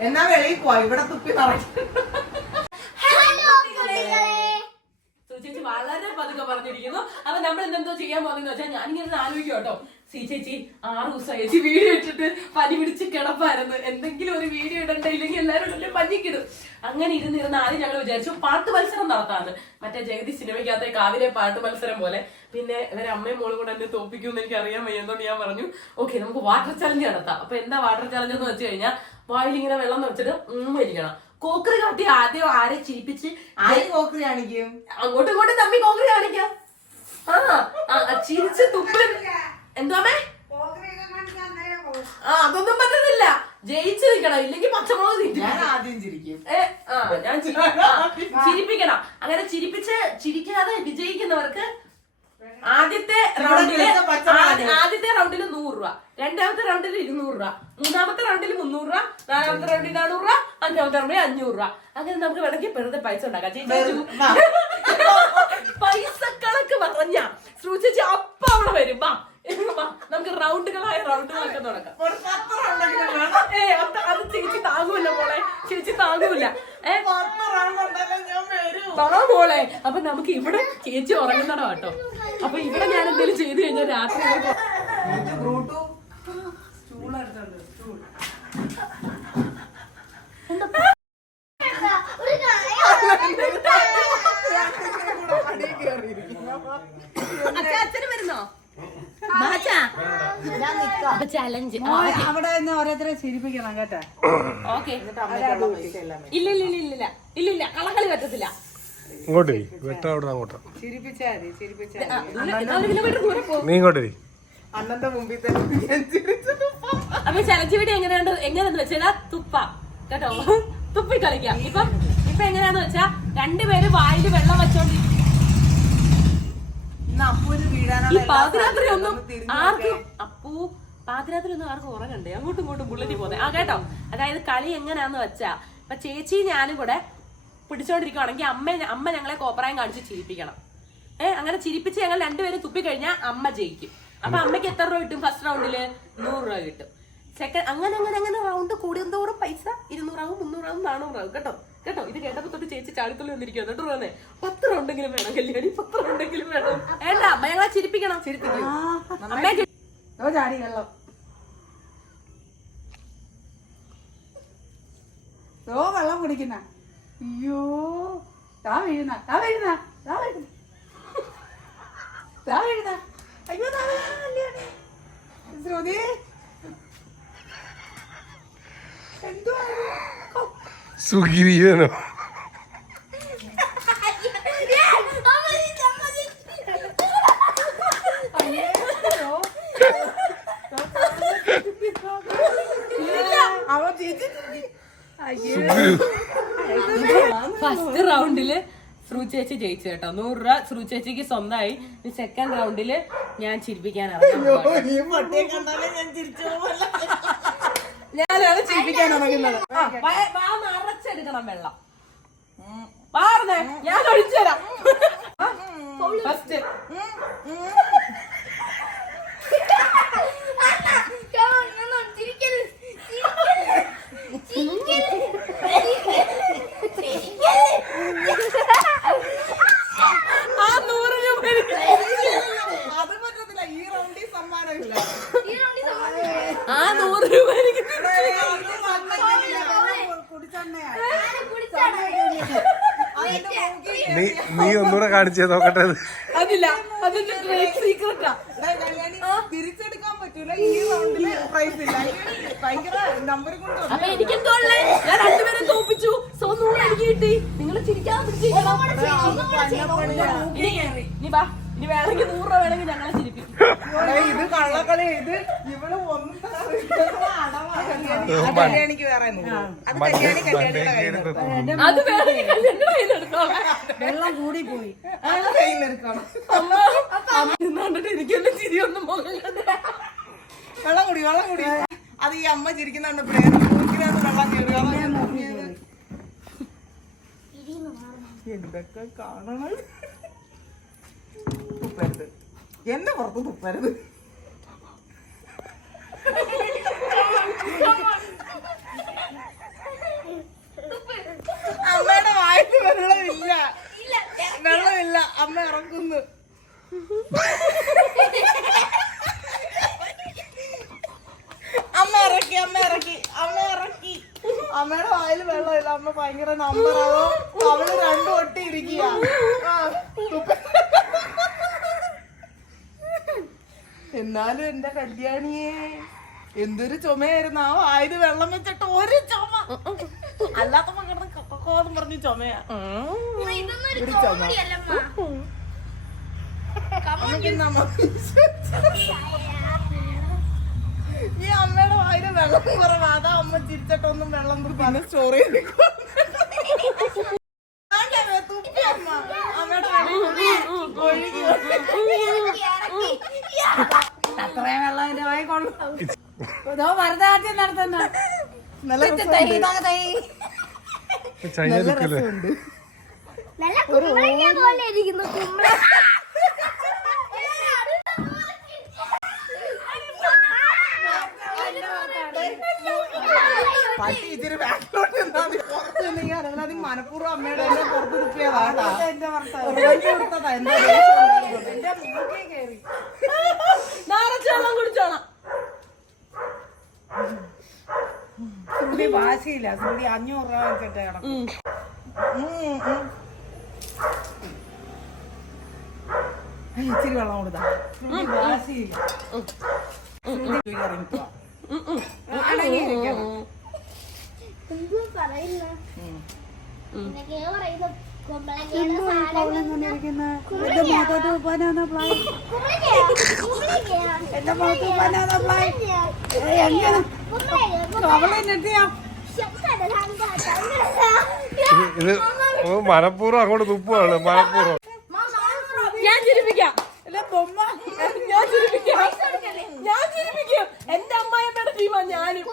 എന്നാ വെളിയിൽ പോവാ ഇവിടെ തുപ്പി നിറയ്ക്കും ചേച്ചി വളരെ പതുക്കെ പറഞ്ഞിരിക്കുന്നു. അപ്പൊ നമ്മൾ ഇന്നെന്തോ ചെയ്യാൻ പോകുന്നത് വെച്ചാൽ ഞാനിങ്ങനെ ആലോചിക്കും കേട്ടോ. സി ചേച്ചി ആറ് ദിവസമായി ചേച്ചി വീഡിയോ ഇട്ടിട്ട് പനി പിടിച്ച് കിടപ്പായിരുന്നു. എന്തെങ്കിലും ഒരു വീഡിയോ ഇടണ്ട? ഇല്ലെങ്കിൽ എല്ലാവരും ഉള്ളിൽ പഞ്ഞിക്കിടും. അങ്ങനെ ഇരുന്നിരുന്ന് ആദ്യം ഞങ്ങൾ വിചാരിച്ചു പാട്ട് മത്സരം നടത്താന്ന്. മറ്റേ ജഗതി സിനിമയ്ക്കകത്തെ കാവിലെ പാട്ട് മത്സരം പോലെ. പിന്നെ ഇവരെ അമ്മയും മോളും കൂടെ എന്നെ തോപ്പിക്കും എന്ന് എനിക്ക് അറിയാൻ വയ്യെന്നോണ്ട് ഞാൻ പറഞ്ഞു ഓക്കെ നമുക്ക് വാട്ടർ ചലഞ്ച് നടത്താം. അപ്പൊ എന്താ വാട്ടർ ചലഞ്ച് എന്ന് വെച്ച് കഴിഞ്ഞാൽ വായിൽ ഇങ്ങനെ വെള്ളം നിറച്ചിട്ട് ഉം ഇരിക്കണം കോക്കറി കാട്ടി ആദ്യം ആരെ ചിരിപ്പിച്ച് ആരും കോക്കറി കാണിക്കും? അങ്ങോട്ടും ഇങ്ങോട്ടും തമ്മി കോക്കറി കാണിക്കാം. ആ, ചിരിച്ച് തുപ്പി എന്താമേ ആ അതൊന്നും പറ്റുന്നില്ല ജയിച്ചിരിക്കണം. ഇല്ലെങ്കിൽ പച്ചമുളക് ഞാൻ തിന്നില്ല ആദ്യം ചിരിക്കും. ഏ, ആ, ഞാൻ ചിരി- ആ, ചിരിപ്പിക്കണം. അങ്ങനെ ചിരിപ്പിച്ച് ചിരിക്കാതെ വിജയിക്കുന്നവർക്ക് ആദ്യത്തെ റൗണ്ടിൽ കിടന്ന പച്ചമുളക്. ആദ്യ- ആദ്യത്തെ റൗണ്ടിൽ നൂറ് രൂപ. രണ്ടാമത്തെ റൗണ്ടിൽ ഇരുന്നൂറ് രൂപ. മൂന്നാമത്തെ റൗണ്ടിൽ മുന്നൂറ് രൂപ. നാലാമത്തെ റൗണ്ടിൽ നാനൂറ് രൂപ. അഞ്ചാമത്തെ റൗണ്ടിൽ അഞ്ഞൂറ് രൂപ. അങ്ങനെ നമുക്ക് വേണമെങ്കിൽ വെറുതെ പൈസ ഉണ്ടാക്കാം. ചേച്ചി. പൈസ കണക്ക് പറഞ്ഞ സൂചിച്ച് അപ്പ അവിടെ വരും വാ വാ, നമുക്ക് റൗണ്ടുകളായ റൗണ്ടുകളൊക്കെ തുടങ്ങാം ഒരു പത്ത് റൗണ്ടെങ്കിലും വേണം. ഏ അത് അത് ചേച്ചി താങ്ങൂല മോളെ ചേച്ചി താങ്ങൂല ഏ പത്ത് റൗണ്ട് ഉണ്ടല്ലോ ഞാൻ വരും. താ മോളെ അപ്പൊ നമുക്ക് ഇവിടെ ചേച്ചി ഉറങ്ങുന്നടോ കേട്ടോ അപ്പൊ ഇവിടെ ഞാൻ എന്തെങ്കിലും ചെയ്തു കഴിഞ്ഞാൽ രാത്രി ഇല്ലില്ല ഇല്ലില്ല അച്ഛന് വരുന്നോ ചലഞ്ച് അവിടെ നിന്ന് ഓരോരുത്തരെ ചിരിപ്പിക്കണം കേട്ടോ ഓക്കെ ഇല്ല ഇല്ല ഇല്ല ഇല്ല ഇല്ല ഇല്ല പറ്റത്തില്ല ഇങ്ങോട്ട് ഇരി. വെട്ടാ അവിടെ അങ്ങോട്ട്. നീ ഇങ്ങോട്ട് ഇരി. അണ്ണന്റെ മുമ്പിൽ അപ്പൊ ചലഞ്ച് എങ്ങനെയാണ് എങ്ങനെയാണ്ട് എങ്ങനെയാന്ന് വെച്ചാ തുപ്പ. കേട്ടോ? തുപ്പി കളിക്കാം. ഇപ്പം ഇപ്പൊ എങ്ങനെയാന്ന് വെച്ചാ രണ്ടുപേര് വായിൽ വെള്ളം വെച്ചോണ്ടിരിക്കും. ഈ പാതിരാത്രി ഒന്നും ആർക്കും അപ്പൂ പാതിരാത്രി ഒന്നും ആർക്കും ഉറങ്ങണ്ടേ? അങ്ങോട്ടും ഇങ്ങോട്ടും ബുള്ളറ്റ് പോകുന്നത് ആ കേട്ടോ? അതായത് കളി എങ്ങനെയാന്ന് വെച്ചാ ഇപ്പൊ ചേച്ചി ഞാനും കൂടെ പിടിച്ചോണ്ടിരിക്കുവാണെങ്കിൽ അമ്മ അമ്മ ഞങ്ങളെ കോപ്രായം കാണിച്ച് ചിരിപ്പിക്കണം. ഏഹ് അങ്ങനെ ചിരിപ്പിച്ച് ഞങ്ങൾ രണ്ടുപേരും തുപ്പി കഴിഞ്ഞാൽ അമ്മ ജയിക്കും. അപ്പൊ അമ്മയ്ക്ക് എത്ര രൂപ കിട്ടും ഫസ്റ്റ് റൗണ്ടിൽ നൂറ് രൂപ കിട്ടും. സെക്കൻഡ് അങ്ങനെ അങ്ങനെ അങ്ങനെ റൗണ്ട് കൂടുന്തോറും പൈസ ഇരുന്നൂറാവും മുന്നൂറാവും നാനൂറാവും. കേട്ടോ? കേട്ടോ? ഇത് കേട്ടപ്പോ തൊട്ട് ചേച്ചി ചാടിത്തുള്ളി വന്നിരിക്കും എന്നിട്ട് പറഞ്ഞേ പത്ത് റൗണ്ടെങ്കിലും വേണം കല്യാണി. പത്ത് റൗണ്ടെങ്കിലും വേണം. വേണ്ട അമ്മ ഞങ്ങളെ ചിരിപ്പിക്കണം. ചിരിപ്പിക്കും. അമ്മയെ ചാടി വെള്ളം. ഓ വെള്ളം കുടിക്കുന്ന. അയ്യോ താ വീഴുന്ന താ വീഴുന്ന താ വീഴുന്ന. താ വീഴുന്ന. അയ്യോ താ ശ്രുതി. സുഗ്രീവനോ അയ്യോ. അവൻ ചേച്ചി അയ്യോ ഫസ്റ്റ് റൗണ്ടിൽ ശ്രു ചേച്ചി ജയിച്ചു കേട്ടോ. നൂറ് രൂപ ശ്രു ചേച്ചിക്ക് സ്വന്തമായി സെക്കൻഡ് റൗണ്ടിൽ ഞാൻ ചിരിപ്പിക്കാൻ ഞാനാണ് ചിരിപ്പിക്കാൻ ഇറങ്ങുന്നത് നിറച്ചെടുക്കണം വെള്ളം. പാർന്നേ ഞാൻ ഒഴിച്ചു തരാം. ഫസ്റ്റ് ആ നൂറ് രൂപ എനിക്ക് അത് പറ്റത്തില്ല ഈ റൗണ്ടിൽ സമ്മാനമില്ല ആ നൂറ് രൂപ എനിക്ക് നീ ഒന്നുകൂടെ കാണിച്ചേ നോക്കട്ടെ. അത്. അതില്ല അതിന്റെ ട്രേഡ് സീക്രട്ടാ തിരിച്ചെടുക്കാൻ പറ്റൂല. ഈ റൗണ്ടിൽ പ്രൈസ് ഇല്ല. ഭയങ്കര നമ്പർ കൊണ്ട് അപ്പൊ എനിക്കെന്തോ ഉള്ളേ? ഞാൻ രണ്ടുപേരും തോപ്പിച്ചു. സോ നൂറ് എനിക്ക് കിട്ടി. നിങ്ങൾ ചിരിക്കാൻ പിടിച്ചിരിക്കണം ഇനി ഇനി വാ ഇനി വേണമെങ്കിൽ നൂറ് രൂപ വേണമെങ്കിൽ ഞങ്ങളെ ചിരിപ്പിക്കും. ഇത് കള്ളക്കളി ഇത് വേറെ. അത് കല്യാണി കയ്യിലെടുത്തോളാം വെള്ളം കൂടി പോയി നിന്നാണ്ടിട്ട് എനിക്കൊന്നും ചിരിയൊന്നും പോകില്ല വെള്ളം കുടി വെള്ളം കുടി. അത് ഈ അമ്മ ചിരിക്കുന്നുണ്ട് വെള്ളം. എന്തൊക്കെ കാണണം തുപ്പരുത്. എന്റെ പുറത്ത് തുപ്പരുത് അമ്മയുടെ വായത്ത് വെള്ളമില്ല വെള്ളമില്ല അമ്മ ഇറക്കുന്നു അമ്മ ഇറക്കി അമ്മ ഇറക്കി അമ്മ ഇറക്കി. അമ്മയുടെ വായിൽ വെള്ളമില്ല അമ്മ ഭയങ്കര നമ്പറാവോ അവൾ രണ്ടു ഒട്ടി ഇരിക്കുക എന്നാലും എന്റെ കല്യാണിയെ എന്തൊരു ചുമയായിരുന്നു. ആ വായിൽ വെള്ളം വെച്ചിട്ട് ഒരു ചുമ. അല്ലാത്ത കിടന്ന് പറഞ്ഞു ചുമയാ. ഒരു ചുമ അമ്മയ്ക്ക് നമ്മ ഈ അമ്മയുടെ വായിൽ വെള്ളം കുറവാ. അതാ അമ്മ ചിരിച്ചിട്ടൊന്നും വെള്ളം കുടിപ്പാണ് സ്റ്റോറി അത്രയും വെള്ളം എന്റെ വായി കൊള്ളു. ഇതോ ഭരതനാട്യം നടത്തുന്ന. നല്ല രസമുണ്ട്. ചൈന നല്ല ലുക്കല്ലേ രസമുണ്ട്. നല്ല കുമ്പളങ്ങ പോലെ ഇരിക്കുന്നു കുമ്പളങ്ങ പട്ടി ഇച്ചിരി ബാക്കിലോട്ട് നിന്നാ മതി. പുറത്ത് നിന്നെങ്കി അനങ്ങാതെ മനഃപൂർവം അമ്മയുടെ എന്നെ പുറത്ത് തുപ്പിയതാ കേട്ടാ. എന്റെ കൊടുത്തതാ. എന്റെ കയറി. നാരച്ച വെള്ളം ശ്രുതി വാശിയില്ല. ശ്രുതി അഞ്ഞൂറ് രൂപ വെച്ചിട്ട് കിടക്കും. ഇച്ചിരി വെള്ളം കൊടുത്താ. വാശിയില്ല. എന്റെ മുഖത്ത് എങ്ങനെ? ഇത് മനപ്പൂർവം മനഃപൂർവം അങ്ങോട്ട് തുപ്പുവാണ് മനപ്പൂർവം ഞാൻ ചിരിപ്പിക്കാം അല്ല ബൊമ്മ ഞാൻ ചിരിപ്പിക്കാം ഞാൻ ചിരിപ്പിക്കും എന്റെ അമ്മായിമ്മയുടെ ടീമാ ഞാനും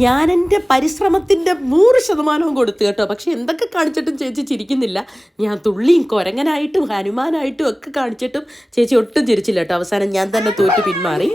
ഞാൻ എന്റെ പരിശ്രമത്തിന്റെ നൂറ് ശതമാനവും കൊടുത്തു കേട്ടോ. പക്ഷെ എന്തൊക്കെ കാണിച്ചിട്ടും ചേച്ചി ചിരിക്കുന്നില്ല. ഞാൻ തുള്ളിയും കൊരങ്ങനായിട്ടും ഹനുമാനായിട്ടും ഒക്കെ കാണിച്ചിട്ടും ചേച്ചി ഒട്ടും ചിരിച്ചില്ല കേട്ടോ. അവസാനം ഞാൻ തന്നെ തോറ്റ് പിന്മാറി.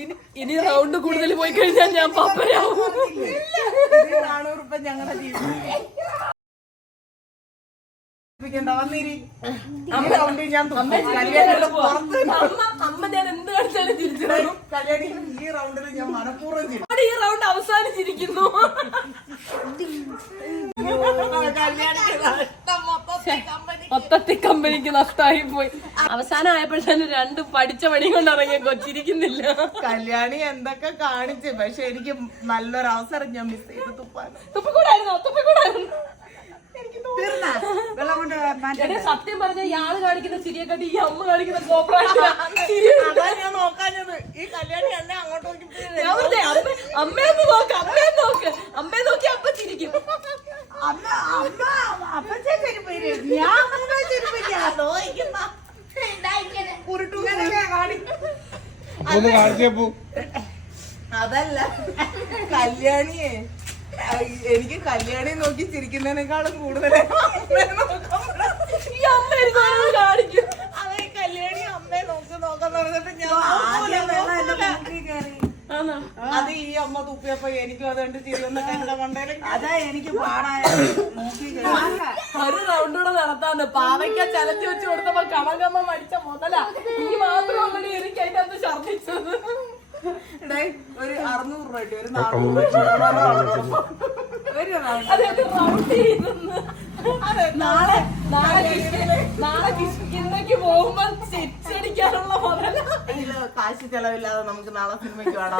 ഇനി ഇനി റൗണ്ട് കൂടുതൽ പോയി കഴിഞ്ഞാൽ ഞാൻ പപ്പരാവും. ഞാൻ എന്ത് കാണിച്ചാലും ചിരിച്ചു തുടങ്ങും. കല്യാണി ഈ റൗണ്ടിൽ ഞാൻ മനഃപൂർവം ചെയ്യും ഈ റൗണ്ട് അവസാനിച്ചിരിക്കുന്നു. മൊത്തത്തിൽ കമ്പനിക്ക് നഷ്ടമായി പോയി അവസാനം ആയപ്പോഴത്തേന് രണ്ട് പഠിച്ച പണി കൊണ്ട് ഇറങ്ങിയ കൊച്ചിരിക്കുന്നില്ല. കല്യാണി എന്തൊക്കെ കാണിച്ചു? പക്ഷെ എനിക്ക് നല്ലൊരു അവസരം ഞാൻ മിസ് ചെയ്ത്. തുപ്പാൻ. തുപ്പിക്കൂടായിരുന്നു? തുപ്പിക്കൂടായിരുന്നു തീർന്ന വെള്ളം കൊണ്ട് മാറ്റി എടേ സത്യം പറഞ്ഞ ഇയാൾ കാണിക്കുന്ന ചിരിയെക്കാട്ടി ഈ അമ്മ കാണിക്കുന്ന ഞാൻ നോക്കാഞ്ഞത്. ഈ കല്യാണി എന്നെ അങ്ങോട്ട് നോക്കിയപ്പോഴേ അമ്മയെന്ന് നോക്ക് അമ്മയെ നോക്ക്. അമ്മയെ നോക്കി അപ്പ ചിരിക്കും. അമ്മ അമ്മ അപ്പച്ചേ ചെരുപ്പില്ല ഞാൻ അമ്മ ചെരുപ്പില്ല നോക്കുന്ന ഉരുട്ടുകാരൊക്കെ കാണിക്കും ഒന്ന് കാണിച്ചപ്പോ അതല്ല കല്യാണിയേ. എനിക്ക് കല്യാണി നോക്കി ചിരിക്കുന്നതിനേക്കാളും കൂടുതൽ അതെ കല്യാണി അമ്മയെ നോക്ക് നോക്കാന്ന് പറഞ്ഞിട്ട് ഞാൻ അത് ഈ അമ്മ തുപ്പിയപ്പോ എനിക്കും അതുകൊണ്ട് ചിരി വന്നിട്ട് എന്റെ മണ്ടയിലും അതാ എനിക്ക് പാടായ ഒരു റൗണ്ടൂടെ നടത്താന്ന്. പാവയ്ക്ക ചലച്ചു വെച്ച് കൊടുത്തപ്പോ അമ്മ മടിച്ച മുതല. നീ മാത്രം എനിക്ക് അതിന്റെ അകത്ത് ഛർദിച്ചത് ഒരു അറുന്നൂറ് രൂപ കിട്ടി ഒരു നാനൂറ് രൂപ ഒരു round. അതായത് റൗണ്ട് ചെയ്തെന്ന് നാളെ നാളെ പോകുമ്പോ മുതല കാശ് ചെലവില്ലാതെ നമുക്ക് നാളെ സിനിമയ്ക്ക് വേണം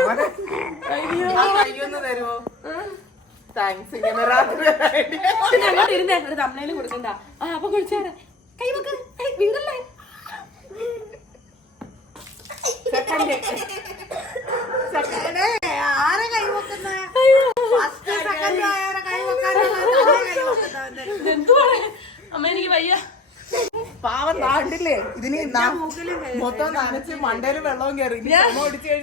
ആ കയ്യൊന്ന് തരുമോ? താങ്ക്സ് ഇങ്ങനെ രാത്രി പിന്നെ അങ്ങോട്ട് ഇരുന്നേ ഒരു കൊടുക്കണ്ട. ആ അപ്പൊ കൈ വെക്ക് വീടല്ലേ? സെക്കൻഡ് അമ്മ എനിക്ക് വയ്യ. കണ്ടില്ലേ ഇതിന് ന- മൊത്തം നനച്ച് മണ്ടയിൽ വെള്ളവും കയറി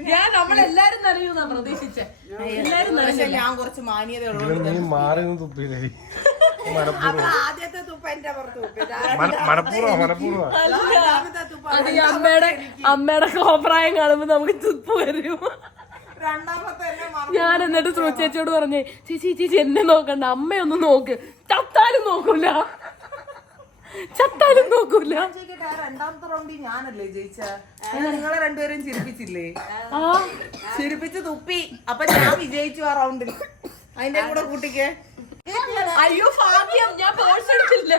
ഞാൻ നമ്മളെല്ലാരും നിറയൂന്നാ പ്രതീക്ഷിച്ചേ. എല്ലാരും ഞാൻ കുറച്ച് മാന്യത നീ മാറി തുപ്പിയില്ലേ മനപ്പൂർവം ആദ്യത്തെ തുപ്പ എന്റെ പുറത്ത് തുപ്പി. മന- മനപ്പൂർവം മനപ്പൂർവം രണ്ടാമത്തെ തുപ്പ അത് ഈ അമ്മയുടെ അമ്മയുടെ കോപ്രായം കാണുമ്പോ നമുക്ക് തുപ്പ് വരും. രണ്ടാമത്തെ എന്നെ മറന്നു. ഞാൻ എന്നിട്ട് ശ്രു ചേച്ചിയോട് പറഞ്ഞേ ചേച്ചി ചേച്ചി എന്നെ നോക്കണ്ട. അമ്മയൊന്നും നോക്ക്. ചത്താലും നോക്കൂല. ചത്താലും നോക്കൂല. ചോദിക്കട്ടെ, ആ രണ്ടാമത്തെ റൗണ്ടിൽ ഞാനല്ലേ ജയിച്ച? നിങ്ങളെ രണ്ടുപേരും ചിരിപ്പിച്ചില്ലേ? ആ. ചിരിപ്പിച്ച് തുപ്പി. അപ്പൊ ഞാൻ വിജയിച്ചു ആ റൗണ്ടിൽ. അതിന്റെ കൂടെ കൂട്ടിക്ക്. അയ്യോ ഭാഗ്യം ഞാൻ പേഴ്സ് എടുത്തില്ല.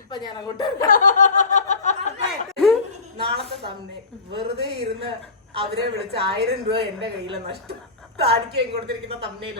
ഇപ്പൊ ഞാൻ അങ്ങോട്ട് നാളത്തെ തന്നെ വെറുതെ ഇരുന്ന് അവരെ വിളിച്ച് ആയിരം രൂപ എന്റെ കയ്യിലെ നഷ്ടം. താടിക്കും കൊടുത്തിരിക്കുന്ന തമ്മയിൽ